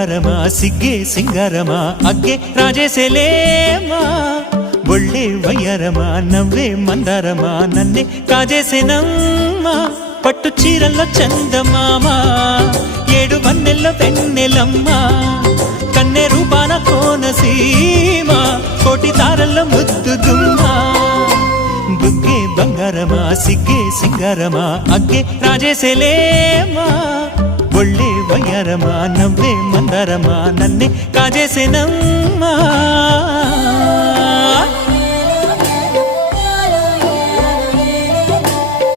బంగారమా సిగ్గే సింగారమా అగ్గే రాజేసేలేమా ఒళ్ళే వయ్యారమా నవ్వే మందారమా నన్నే కాజేసేనమ్మా పట్టు చీరల్లో చందమామా ఏడు వన్నెల్లో వెన్నెలమ్మా కన్నె రూపాన కోనసీమ కోటి తారల్లో ముద్దుదుమ్మా బుగ్గే బంగారమా సిగ్గే సింగారమా అగ్గే రాజేసేలేమా ఒళ్ళే వయ్యారమా నవ్వే మందారమా నన్నే కాజేసేనమ్మా